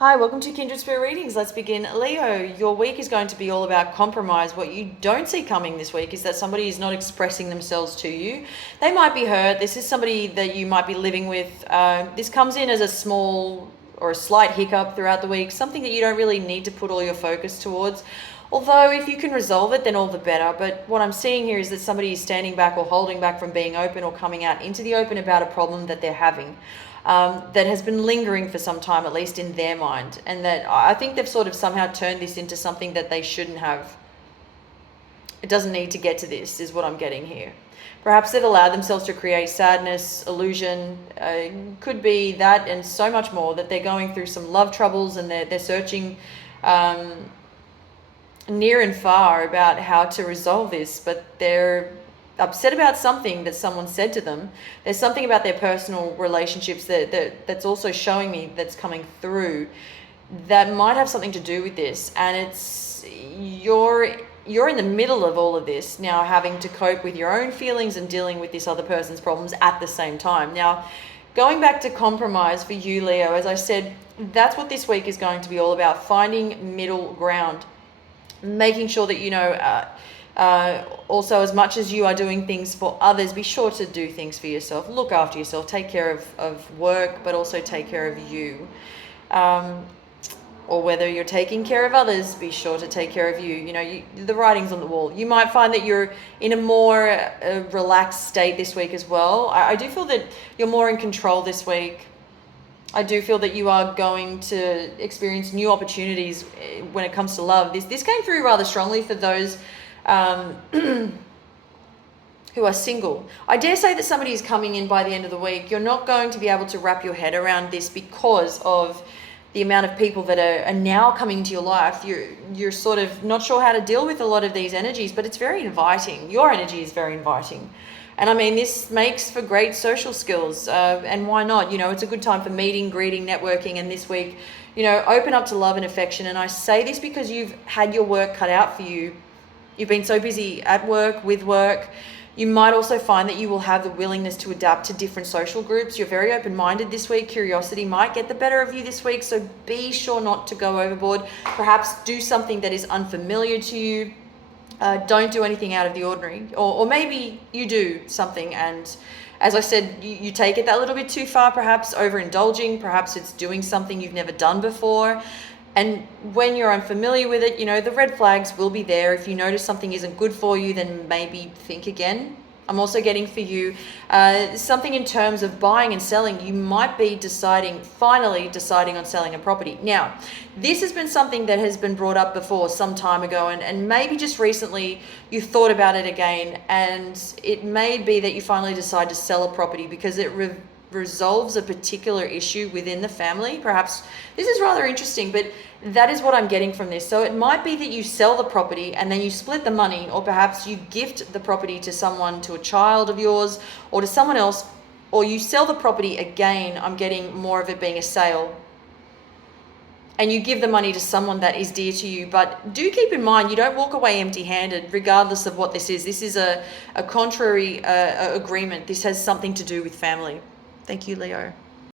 Hi, welcome to Kindred Spirit Readings. Let's begin. Leo, your week is going to be all about compromise. What you don't see coming this week is that somebody is not expressing themselves to you. They might be hurt. This is somebody that you might be living with. This comes in as a small or a slight hiccup throughout the week, something that you don't really need to put all your focus towards. Although if you can resolve it, then all the better. But what I'm seeing here is that somebody is standing back or holding back from being open or coming out into the open about a problem that they're having. That has been lingering for some time, at least in their mind. And that I think they've sort of somehow turned this into something that they shouldn't have. It doesn't need to get to this, is what I'm getting here. Perhaps they've allowed themselves to create sadness, illusion, could be that and so much more, that they're going through some love troubles and they're searching near and far about how to resolve this, but they're upset about something that someone said to them. There's something about their personal relationships that's also showing me, that's coming through, that might have something to do with this. And it's you're in the middle of all of this now, having to cope with your own feelings and dealing with this other person's problems at the same time. Now, going back to compromise for you, Leo, as I said, that's what this week is going to be all about, finding middle ground, making sure that also, as much as you are doing things for others, be sure to do things for yourself. Look after yourself, take care of work, but also take care of you. Or whether you're taking care of others, be sure to take care of you. The writing's on the wall. You might find that you're in a more relaxed state this week as well. I do feel that you're more in control this week. I do feel that you are going to experience new opportunities when it comes to love. This came through rather strongly for those who are single. I dare say that somebody is coming in by the end of the week. You're not going to be able to wrap your head around this because of the amount of people that are now coming into your life. You're sort of not sure how to deal with a lot of these energies, but it's very inviting. Your energy is very inviting. And I mean, this makes for great social skills. And why not? It's a good time for meeting, greeting, networking. And this week, open up to love and affection. And I say this because you've had your work cut out for you. You've been so busy at work, with work. You might also find that you will have the willingness to adapt to different social groups. You're very open-minded this week. Curiosity might get the better of you this week, so be sure not to go overboard. Perhaps do something that is unfamiliar to you. Don't do anything out of the ordinary. Or maybe you do something and, as I said, you take it that little bit too far, perhaps overindulging. Perhaps it's doing something you've never done before. And when you're unfamiliar with it, the red flags will be there. If you notice something isn't good for you, then maybe think again. I'm also getting for you something in terms of buying and selling. You might be finally deciding on selling a property. Now, this has been something that has been brought up before some time ago, and maybe just recently you thought about it again, and it may be that you finally decide to sell a property because it resolves a particular issue within the family. Perhaps this is rather interesting, but that is what I'm getting from this. So it might be that you sell the property and then you split the money, or perhaps you gift the property to someone, to a child of yours or to someone else, or you sell the property again. I'm getting more of it being a sale, and you give the money to someone that is dear to you. But do keep in mind, you don't walk away empty-handed regardless of what this is. This is a contrary agreement. This has something to do with family. Thank you, Leo.